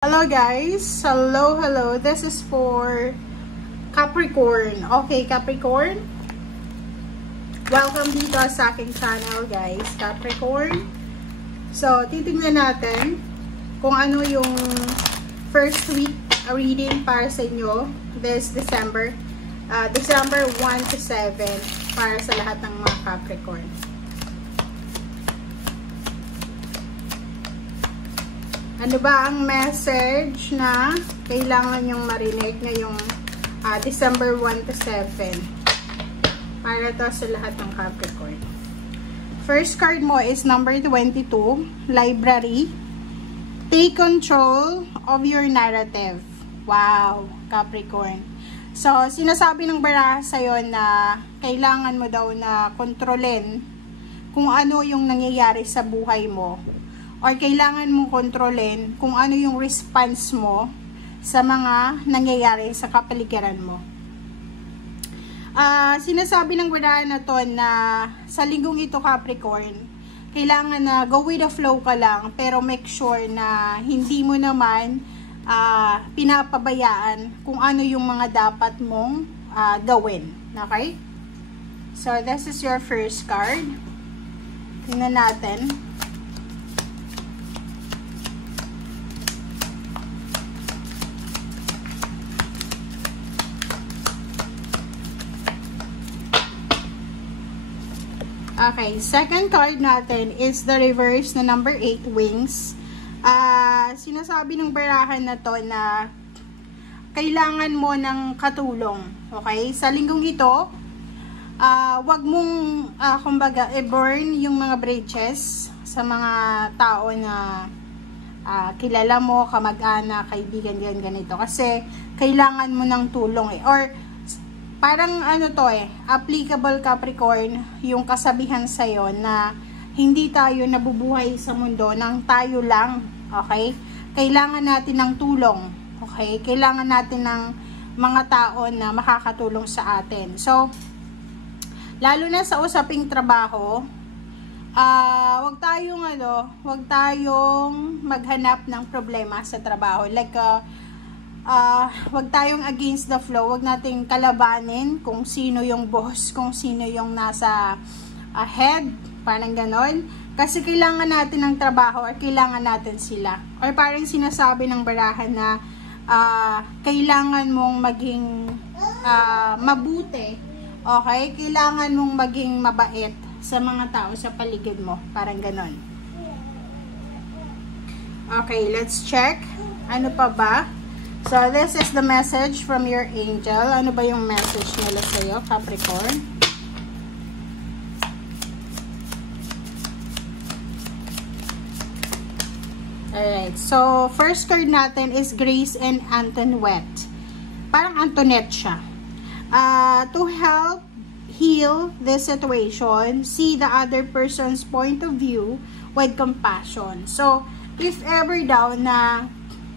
Hello guys! Hello! This is for Capricorn. Okay, Capricorn? Welcome dito sa aking channel guys, Capricorn. So, titingnan natin kung ano yung first week reading para sa inyo this December. December 1 to 7 para sa lahat ng mga Capricorn. Ano ba ang message na kailangan yung marinig ngayong December 1 to 7 para to sa lahat ng Capricorn? First card mo is number 22, Library. Take control of your narrative. Wow, Capricorn. So, sinasabi ng baraha sa'yo na kailangan mo daw na kontrolin kung ano yung nangyayari sa buhay mo. Or kailangan mong kontrolin kung ano yung response mo sa mga nangyayari sa kapaligiran mo. Sinasabi ng baraha na to na sa linggong ito, Capricorn, kailangan na go with the flow ka lang, pero make sure na hindi mo naman pinapabayaan kung ano yung mga dapat mong gawin. Okay? So, this is your first card. Tingnan natin. Okay, second card natin is the reverse na number 8, Wings. Sinasabi ng barahan na to na kailangan mo ng katulong. Okay? Sa linggong ito, wag mong, kumbaga, i-burn yung mga bridges sa mga tao na kilala mo, kamag-anak, kaibigan, ganito. Kasi, kailangan mo ng tulong eh. Or, parang ano to eh, applicable Capricorn, yung kasabihan sa'yo na hindi tayo nabubuhay sa mundo nang tayo lang, okay? Kailangan natin ng tulong, okay? Kailangan natin ng mga tao na makakatulong sa atin. So, lalo na sa usaping trabaho, wag tayong maghanap ng problema sa trabaho. Like, wag tayong against the flow, wag nating kalabanin kung sino yung boss, kung sino yung nasa head, parang ganon. Kasi kailangan natin ng trabaho or kailangan natin sila. Or parang sinasabi ng barahan na kailangan mong maging mabuti, okay? Kailangan mong maging mabait sa mga tao sa paligid mo, parang ganon. Okay, let's check. Ano pa ba? So, this is the message from your angel. Ano ba yung message nila sa'yo, Capricorn? Alright. So, first card natin is Grace and Antoinette. Parang Antoinette siya. To help heal this situation, see the other person's point of view with compassion. So, if ever daw na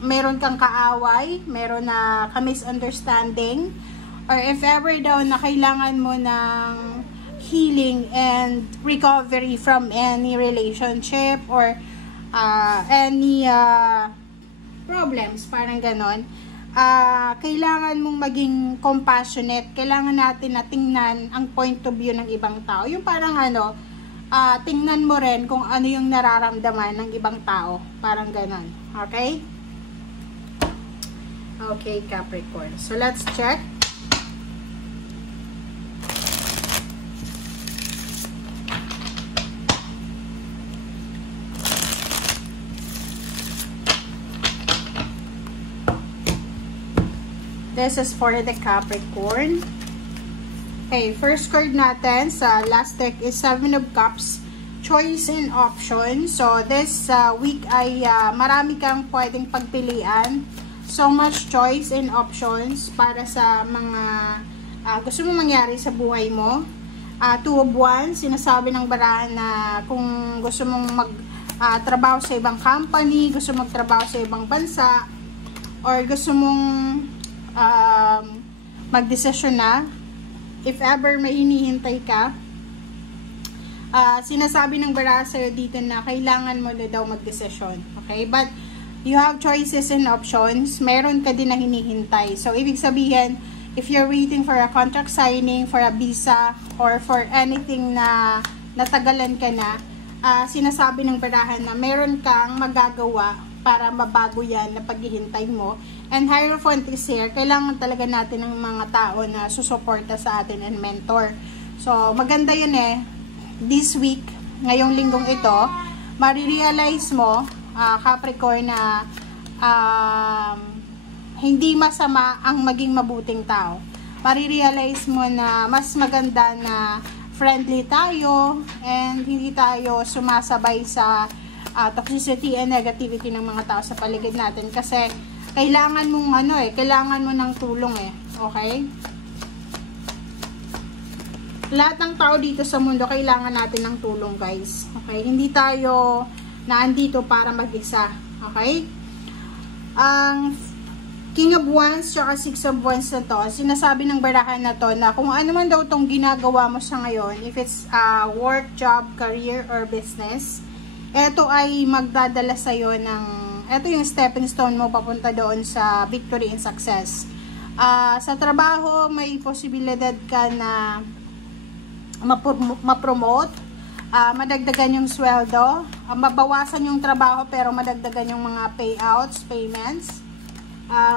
meron kang kaaway, meron na ka-misunderstanding, or if ever daw na kailangan mo ng healing and recovery from any relationship or any problems, parang ganon, kailangan mong maging compassionate. Kailangan natin na tingnan ang point of view ng ibang tao. Yung parang tingnan mo rin kung ano yung nararamdaman ng ibang tao. Parang ganon. Okay? Okay, Capricorn. So, let's check. This is for the Capricorn. Okay, first card natin sa last deck is 7 of Cups. Choice and option. So, this week ay marami kang pwedeng pagpilian. So much choice and options para sa mga gusto mo mangyari sa buhay mo. 2 of Wands, sinasabi ng barahan na kung gusto mong magtrabaho sa ibang company, gusto mong magtrabaho sa ibang bansa, or gusto mong magdesisyon na, if ever may hinihintay ka, sinasabi ng baraha sa'yo dito na kailangan mo na daw magdesisyon. Okay? But you have choices and options. Meron ka din na hinihintay. So, ibig sabihin, if you're waiting for a contract signing, for a visa, or for anything na natagalan ka na, sinasabi ng barahan na meron kang magagawa para mabago yan na paghihintay mo. And Hierophant is here. Kailangan talaga natin ng mga tao na susuporta sa atin and mentor. So, maganda yun this week, ngayong linggong ito, marirealize mo, Capricorn, na hindi masama ang maging mabuting tao. Marirealize mo na mas maganda na friendly tayo and hindi tayo sumasabay sa toxicity and negativity ng mga tao sa paligid natin. Kasi kailangan mong kailangan mo ng tulong okay? Lahat ng tao dito sa mundo kailangan natin ng tulong, guys. Okay? Hindi tayo naandito para mag-isa. Okay? Ang King of Wands tsaka Six of Wands na to, sinasabi ng barahan na to na kung ano man daw itong ginagawa mo sa ngayon, if it's work, job, career, or business, ito ay magdadala sa'yo ng, ito yung stepping stone mo papunta doon sa victory and success. Sa trabaho, may posibilidad ka na ma-promote, madagdagan yung sweldo, mabawasan yung trabaho pero madagdagan yung mga payouts, payments.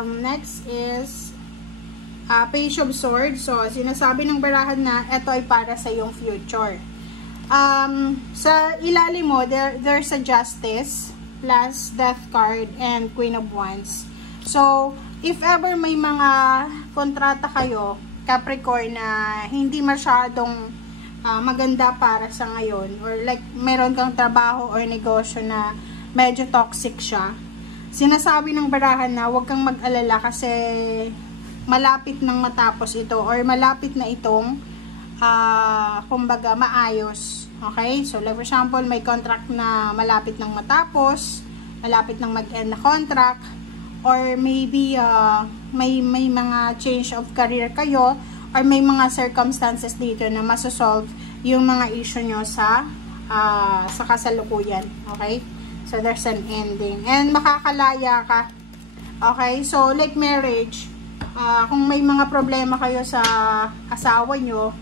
Next is Page of Swords. So, sinasabi ng barahan na ito ay para sa iyong future. Sa ilalim mo, there's a Justice plus Death card and Queen of Wands. So, if ever may mga kontrata kayo, Capricorn, na hindi masyadong maganda para sa ngayon, or like meron kang trabaho or negosyo na medyo toxic siya, sinasabi ng barahan na huwag kang mag-alala kasi malapit nang matapos ito or malapit na itong kumbaga maayos. Okay? So like for example, may contract na malapit nang matapos, malapit nang mag-end na contract, or maybe may mga change of career kayo, or may mga circumstances dito na masosolve yung mga issue nyo sa kasalukuyan. Okay? So, there's an ending. And makakalaya ka. Okay? So, like marriage, kung may mga problema kayo sa asawa nyo,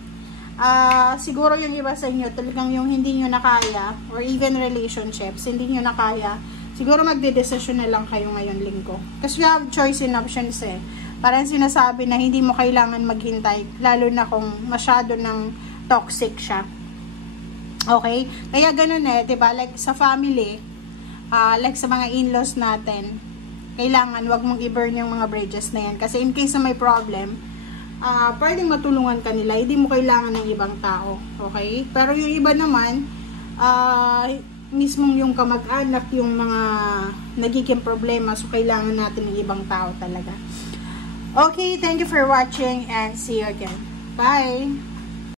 siguro yung iba sa inyo, talagang yung hindi nyo na kaya, or even relationships, hindi nyo na kaya, siguro magdedesisyon na lang kayo ngayon linggo. Kasi we have choice and options Parang sinasabi na hindi mo kailangan maghintay, lalo na kung masyado ng toxic siya. Okay? Kaya ganun diba? Like sa family, like sa mga in-laws natin, kailangan wag mong i-burn yung mga bridges na yan. Kasi in case na may problem, pwedeng matulungan ka nila. Hindi mo kailangan ng ibang tao. Okay? Pero yung iba naman, mismong yung kamag-anak, yung mga nagiging problema. So, kailangan natin ng ibang tao talaga. Okay, thank you for watching and see you again. Bye!